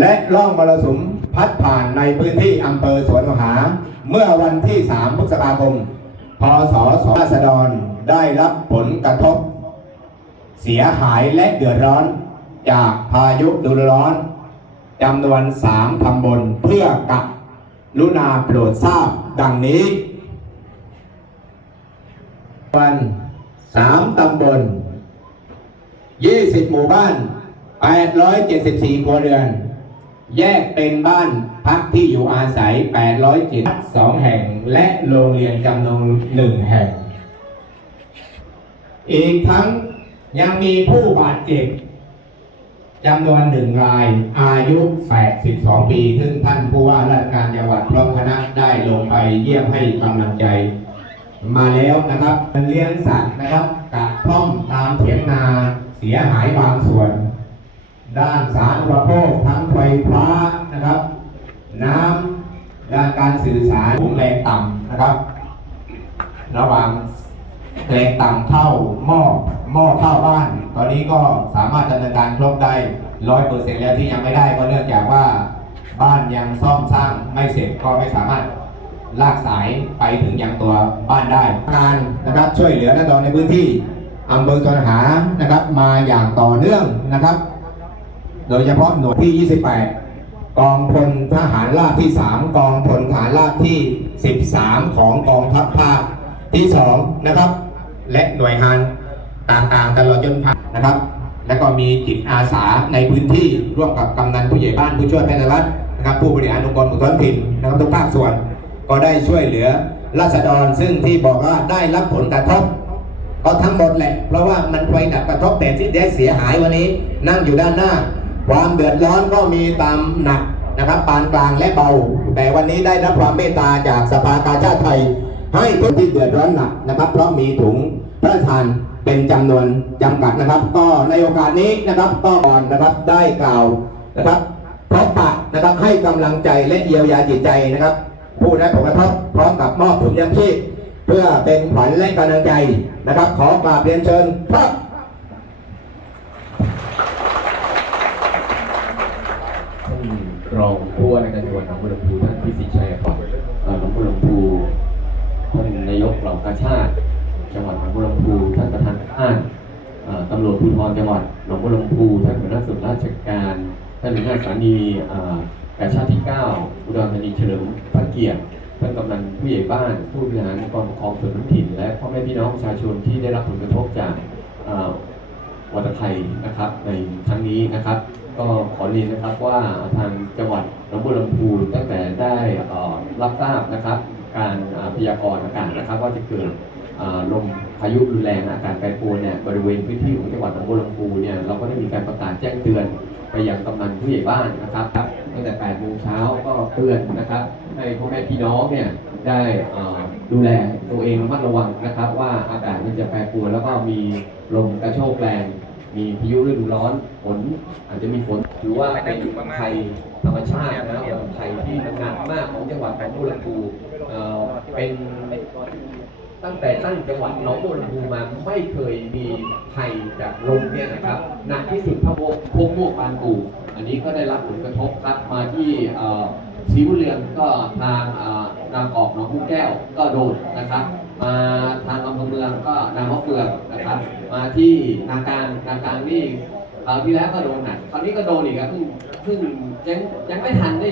และร่องมรสุมพัดผ่านในพื้นที่อำเภอสวนมหา เมื่อวันที่ 3 พฤษภาคม พศสราษฎรได้รับผลกระทบ เสียหายและเดือดร้อน จากพายุฤดูร้อนจำนวนสามตำบลเพื่อกับลุณาโปรดทราบดังนี้ วันสามตำบล 20 หมู่บ้าน 874 ครัวเรือน แยกเป็นบ้านพักที่อยู่อาศัย 872 แห่ง และโรงเรียนจำนวนหนึ่งแห่ง อีกทั้งยังมีผู้บาดเจ็บจำนวนหนึ่งรายอายุ 82 ปี ซึ่งท่านผู้ว่าราชการจังหวัดพร้อมคณะได้ลงไปเยี่ยมให้กำลังใจ มาแล้วนะครับเลี้ยงสัตว์นะครับกระท่อมตามเถียงนาเสียหายบางส่วน ด้านสาธารณโภคทั้งไฟฟ้านะครับ น้ำด้านการสื่อสารหุงแรงต่ำนะครับ ระหว่างแรงต่ำเข้าหม้อหม้อเข้าบ้าน ตอนนี้ก็สามารถดำเนินการครบได้ร้อยเปอร์เซ็นต์แล้วที่ยังไม่ได้ก็เนื่องจากว่าบ้านยังซ่อมสร้างไม่เสร็จก็ไม่สามารถลากสายไปถึงยังตัวบ้านได้การนะครับช่วยเหลือนักดอนในพื้นที่อำเภอสวนหานะครับ มาอย่างต่อเนื่องนะครับ โดยเฉพาะหน่วยที่ 28 กองพลทหารราบที่ 3 กองพลทหารราบที่ 13 ของกองทัพภาคที่ 2 นะครับ และหน่วยงานต่างๆตลอดจนผ่านนะครับ แล้วก็มีจิตอาสาในพื้นที่ร่วมกับกำนันผู้ใหญ่บ้านผู้ช่วยแพทย์รัฐนะครับ ผู้บริหารองค์กรปกครองท้องถิ่นนะครับทุกภาคส่วนก็ได้ช่วยเหลือราษฎรซึ่งที่บอกว่าได้รับผลกระทบก็ทั้งหมดแหละ เพราะว่ามันไฟดับกระทบแต่ที่ได้เสียหายวันนี้นั่งอยู่ด้านหน้า ความเดือดร้อนก็มีตามหนักนะครับปานกลางและเบา แต่วันนี้ได้รับความเมตตาจากสภากาชาติไทย ให้คนที่เดือดร้อนหนักนะครับ เพราะมีถุงพระราชทานเป็นจำนวนจำกัดนะครับ ก็ในโอกาสนี้นะครับก็ก่อนนะครับได้กล่าวนะครับพบปะนะครับให้กำลังใจและเยียวยาจิตใจนะครับ ผู้ได้ผลกระทบพร้อมกับมอบถุงยังชีพเพื่อเป็นขวัญและกำลังใจนะครับ ขอกราบเรียนเชิญครับ ท่านรองผู้ จังหวัดหนองบัวลำพูท่านพิสิทธิ์ชัยก่อนเอ่อหนองบัวลำพูท่านนายกเหล่ากาชาติจังหวัดหนองบัวลำพูท่านประธานข้านเอ่อตำรวจภูธรจังหวัดหนองบัวลำพูท่านหัวหน้าส่วนราชการท่านหัวหน้าสถานีกาชาติที่ 9 อุดรธานีเฉลิมพระเกียรติท่านกำนันผู้ใหญ่บ้าน ผู้บริหารกองปกครองส่วนท้องถิ่น และพ่อแม่พี่น้องประชาชนที่ได้รับผลกระทบจาก เอ่อวัตภัยนะครับในครั้งนี้นะครับ ก็ขอเรียนนะครับว่าทางจังหวัดหนองบัวลำพูตั้งแต่ได้รับทราบนะครับ การพยากรณ์อากาศนะครับ ว่าจะเกิดลมพายุรุนแรงอากาศแปรปรวนเนี่ยบริเวณพื้นที่ของจังหวัดหนองบัวลำพูเนี่ยเราก็ได้มีการประกาศแจ้งเตือนไปยังกำนันผู้ใหญ่บ้านนะครับตั้งแต่8โมงเช้าก็เตือนนะครับให้พ่อแม่พี่น้องเนี่ยได้อ่อ ดูแลตัวเองระมัดระวังนะครับ ว่าอากาศมันจะแปรปรวนแล้วก็มีลมกระโชกแรง มีพายุฤดูร้อนฝนอาจจะมีฝนถือว่าเป็นภัยธรรมชาตินะครับเป็นภัยที่หนักมากของจังหวัดหนองบัวลำพูเอ่อเป็นตั้งแต่ตั้งจังหวัดหนองบัวลำพูมาไม่เคยมีภัยจากลมเนี่ยนะครับหนักที่สุดพะโพกพวกพวกปานกูอันนี้ก็ได้รับผลกระทบครับมาที่ศรีบุเรืองก็ทาง นางออกหนองบุ้แก้วก็โดนนะครับ มาทางอำเภอเมืองก็นางมะเฟืองนะครับ มาที่นาการนาการนี่คราวที่แล้วก็โดนหนักคราวนี้ก็โดนอีกครับเพิ่งเพิ่งยังยังไม่ทันได้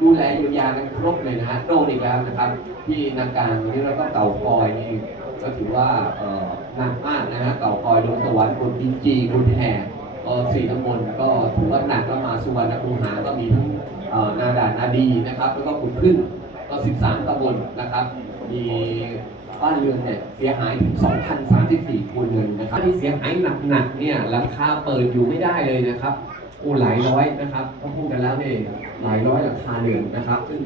ดูแลเยียวยากันครบเลยนะฮะโดนอีกแล้วนะครับ ที่นาการวันนี้เราก็เก่าคอยนี่ก็ถือว่าเอ่อหนักมากนะฮะเก่าคอยดงสวรรค์กุนจินจีกุนแห่ก็สี่ตำบลก็ถือว่าหนักแล้วมาสุวรรณคูหาก็มีทั้งเอ่อนาด่านนาดีนะครับ แล้วก็ขุนพึ่ง 13ตำบลนะครับ มีบ้านเรือนเนี่ยเสียหายถึง 2,034ครัวเรือนนะครับ ที่เสียหายหนักๆเนี่ยราคาเปิดอยู่ไม่ได้เลยนะครับโอ้หลายร้อยนะครับถ้าพูดกันแล้วเนี่ยหลายร้อยราคาเรือนนะครับ ซึ่ง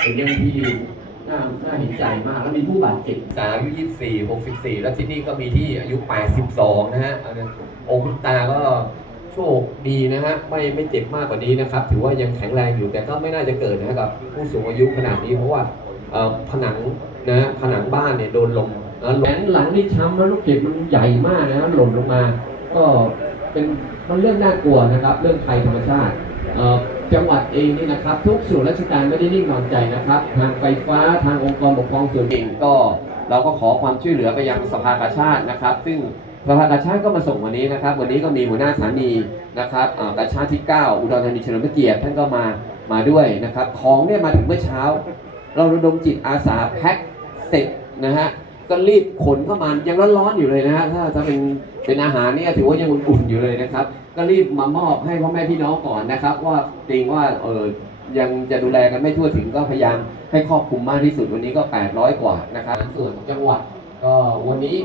เป็นเรื่องที่น่าน่าเห็นใจมาก แล้วมีผู้บาดเจ็บสามอายุ24 64 แล้วที่นี่ก็มีที่อายุ 82 นะฮะอันนั้นโอ้คุณตาก็ โชคดีนะฮะไม่ไม่เจ็บมากกว่านี้นะครับ ถือว่ายังแข็งแรงอยู่แต่ก็ไม่น่าจะเกิดนะครับ ผู้สูงอายุขนาดนี้เพราะว่าผนังนะผนังบ้านเนี่ยโดนลมแล้วแขนหลังนี่ช้ำแล้วลูกเจ็บมันใหญ่มากนะฮะหล่นลงมา ก็เป็นมันเรื่องน่ากลัวนะครับ เรื่องภัยธรรมชาติจังหวัดเองนี่นะครับ ทุกส่วนราชการไม่ได้นิ่งนอนใจนะครับ ทางไฟฟ้าทางองค์กรปกครองส่วนเองก็ เราก็ขอความช่วยเหลือไปยังสภากาชาตินะครับ ซึ่ง สภากาชาติก็มาส่งวันนี้นะครับ วันนี้ก็มีหัวหน้าสถานีนะครับกาชาติที่ 9 อุดรธานีเฉลิมพระเกียรติท่านก็มามาด้วยนะครับ ของเนี่ยมาถึงเมื่อเช้า เราระดมจิตอาสาแพ็คเสร็จนะฮะก็รีบขนเข้ามายังร้อนๆอยู่เลยนะฮะถ้าถ้าเป็นเป็นอาหารเนี่ยถือว่ายังอุ่นๆอยู่เลยนะครับ ก็รีบมามอบให้พ่อแม่พี่น้องก่อนนะครับ ว่าจริงว่าเออยังจะดูแลกันไม่ทั่วถึงก็พยายามให้ครอบคลุมมากที่สุดวันนี้ก็ 800 กว่านะครับส่วนจังหวัดก็วันนี้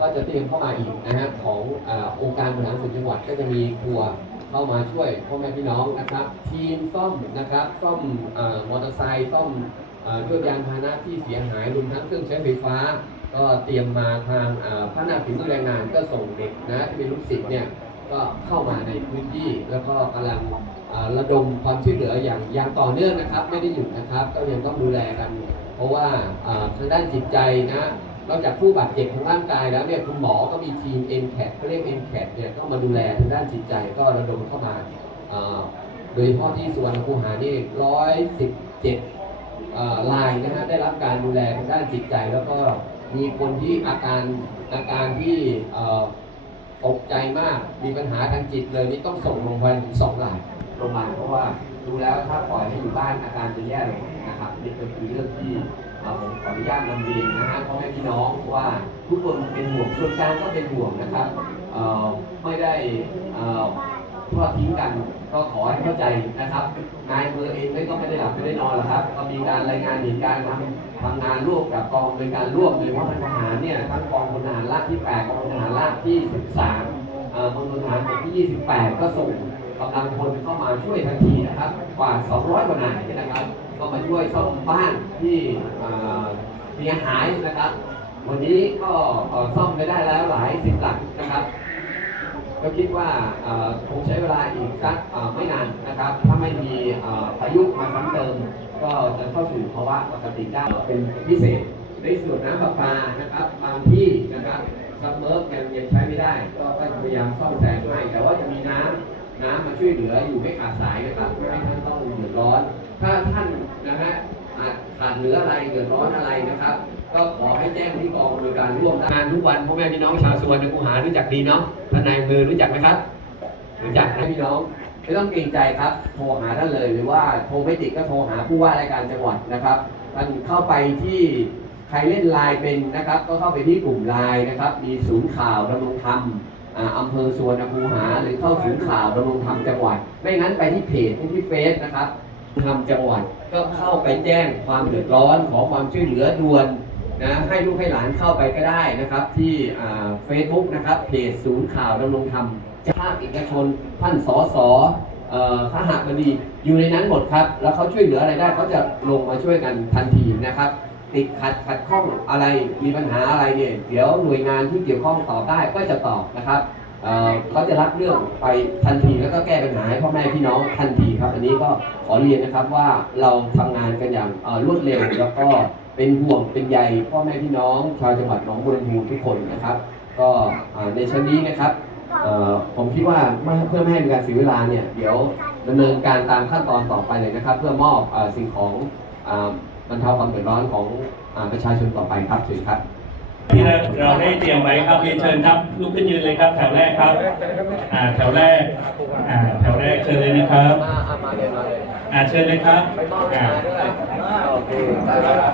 ก็จะเตรียมเข้ามาอีกนะฮะขององค์การบริหารส่วนจังหวัดก็จะมีครัวเข้ามาช่วยพ่อแม่พี่น้องนะครับ ทีมซ่อมนะครับซ่อมมอเตอร์ไซค์ซ่อมเอ่อเครื่องยานพาหนะที่เสียหายรวมทั้งเครื่องใช้ไฟฟ้า ก็เตรียมมาทางพระนาฝีมือแรงงานก็ส่งเด็กนะที่เป็นลูกศิษย์เนี่ยก็เข้ามาในพื้นที่ แล้วก็กำลังระดมความช่วยเหลืออย่างอย่างต่อเนื่องนะครับ ไม่ได้หยุดนะครับ ก็ยังต้องดูแลกัน เพราะว่าทางด้านจิตใจนะ นอกจากผู้บาดเจ็บทางร่างกายแล้วเนี่ยคุณหมอก็มีทีม m c a t เขาเรียก m c a t เนี่ยก็มาดูแลทางด้านจิตใจก็ระดมเข้ามาโดยเฉพาะที่สุวรรณภูหานี่ร้อยสิบเจ็ดลายนะฮะได้รับการดูแลทางด้านจิตใจ แล้วก็มีคนที่อาการอาการที่เอ่อตกใจมากมีปัญหาทางจิตเลยนี่ต้องส่งโรงพยาบาลสองรายโรงพยาบาลเพราะว่าดูแล้วถ้าปล่อยให้อยู่บ้านอาการจะแย่ลงนะครับนี่ก็คือเรื่องที่ เอ่อผมขออนุญาตนำเรียนนะฮะพ่อแม่พี่น้องว่าทุกคนเป็นห่วงส่วนกลางก็เป็นห่วงนะครับไม่ได้ทอดทิ้งกันก็ขอให้เข้าใจนะครับนายอำเภอเองก็ไม่ได้หลับไม่ได้นอนหรอกครับก็มีการรายงานเหตุการณ์ทำทำงานร่วมกับกองเป็นการร่วมโดยเฉพาทหารเนี่ยทั้งกองพลทหารราบที่ 8 กองพลทหารราบที่ 13เอ่อพลทหารบกที่ 28 ก็ส่งกำลังพลเข้ามาช่วยทันทีนะครับกว่า 200 กว่านายนะครับ ก็มาช่วยซ่อมบ้านที่เสียหายนะครับ วันนี้ก็ซ่อมไปได้แล้วหลายสิบหลังนะครับ ก็คิดว่าคงใช้เวลาอีกสักไม่นานนะครับ ถ้าไม่มีพายุมาซ้ำเติม ก็จะเข้าสู่ภาวะปกติได้เป็นพิเศษในส่วนน้ำประปานะครับบางที่นะครับซับเมอร์ยังยังใช้ไม่ได้ ก็ก็พยายามซ่อมแซมให้แต่ว่าจะมีน้ำน้ำมาช่วยเหลืออยู่ไม่ขาดสายนะครับไม่ให้ท่านต้องเดือดร้อน ถ้าท่าน นะฮะขาดขาดเหลืออะไรเดือดร้อนอะไรนะครับ ก็ขอให้แจ้งที่กองบริการร่วมงานทุกวันพ่อแม่พี่น้องชาวสุวรรณคูหารู้จักดีเนาะท่านนายอำเภอรู้จักไหมครับ รู้จักนะพี่น้องไม่ต้องเกรงใจครับโทรหาท่านเลยหรือว่าโทรไม่ติดก็โทรหาผู้ว่าราชการจังหวัดนะครับท่านเข้าไปที่ใครเล่นไลน์เป็นนะครับ ก็เข้าไปที่กลุ่มไลน์นะครับ มีศูนย์ข่าวดำรงธรรมอ่าอำเภอสุวรรณคูหา หรือเข้าศูนย์ข่าวดำรงธรรมจังหวัด ไม่งั้นไปที่เพจที่เฟซนะครับ ทำจังหวัดก็เข้าไปแจ้งความเดือดร้อน ขอความช่วยเหลือด่วนนะให้ลูกให้หลานเข้าไปก็ได้นะครับ ที่เฟซบุ๊กนะครับเพจศูนย์ข่าวดำรงธรรมภาคเอกชนท่านสอสอ่อขหบดีอยู่ในนั้นหมดครับ แล้วเขาช่วยเหลืออะไรได้เขาจะลงมาช่วยกันทันทีนะครับ ติดขัดขัดข้องอะไรมีปัญหาอะไรเนี่ยเดี๋ยวหน่วยงานที่เกี่ยวข้องตอบได้ก็จะตอบนะครับ เขาจะรับเรื่องไปทันทีแล้วก็แก้ปัญหาให้พ่อแม่พี่น้องทันทีครับ อันนี้ก็ขอเรียนนะครับว่าเราทำงานกันอย่างรวดเร็วแล้วก็เป็นห่วงเป็นใยพ่อแม่พี่น้อง ชาวจังหวัดหนองบัวลำพูทุกคนนะครับ ก็ในชั้นนี้นะครับผมคิดว่าเพื่อไม่ให้มีการเสียเวลาเนี่ยเดี๋ยวดำเนินการตามขั้นตอนต่อไปเลยนะครับ เพื่อมอบสิ่งของบรรเทาความเดือดร้อนของประชาชนต่อไปครับเชิญครับ ที่เราได้เตรียมไว้ครับเรียนเชิญครับลุกขึ้นยืนเลยครับ แถวแรกครับอ่าแถวแรกอ่าแถวแรกเชิญเลยนะครับเลยมาเลยอ่าเชิญเลยครับอ่าโอเคได้แล้ว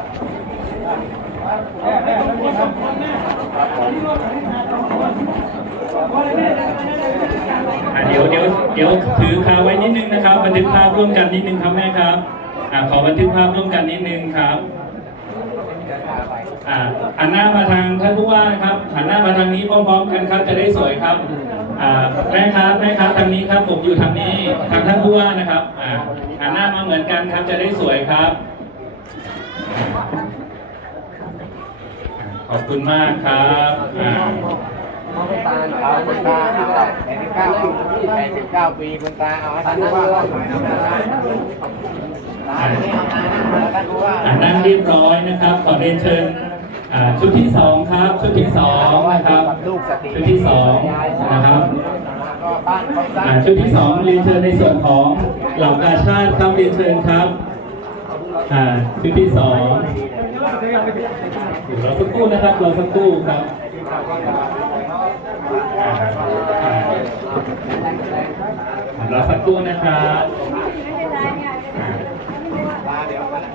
เดี๋ยวเดี๋ยวเดี๋ยวถือคาไว้นิดนึงนะครับ บันทึกภาพร่วมกันนิดนึงครับแม่ครับอ่าขอบันทึกภาพร่วมกันนิดนึงครับ อ่าหันหน้ามาทางท่านผู้ว่านะครับหันหน้ามาทางนี้พร้อมๆกันครับจะได้สวยครับอ่าแม่ครับแม่ครับทางนี้ครับผมอยู่ทางนี้ทางท่านผู้ว่านะครับอ่าหันหน้ามาเหมือนกันครับจะได้สวยครับ ขอบคุณมากครับอ่ามองตาหน่อยเอาคุณตาเอาแปดสิบเก้าปีแปดสิบเก้าปีคุณตาเอาให้ท่านผู้ว่าเอาหน่อยเอาหน่อยตาเนี่ยเอาตานั่งมาแล้วท่านผู้ว่าอ่านั่งเรียบร้อยนะครับ ขอเรียนเชิญชุดที่สองครับ ชุดที่สองนะครับชุดที่สองนะครับชุดที่สองเรียนเชิญในส่วนของเหล่ากาชาติครับเรียนเชิญครับชุดที่สองเราสักครู่นะครับเราสักครู่ครับอ่าอ่าเราสักครู่นะครับ มาเดี๋ยว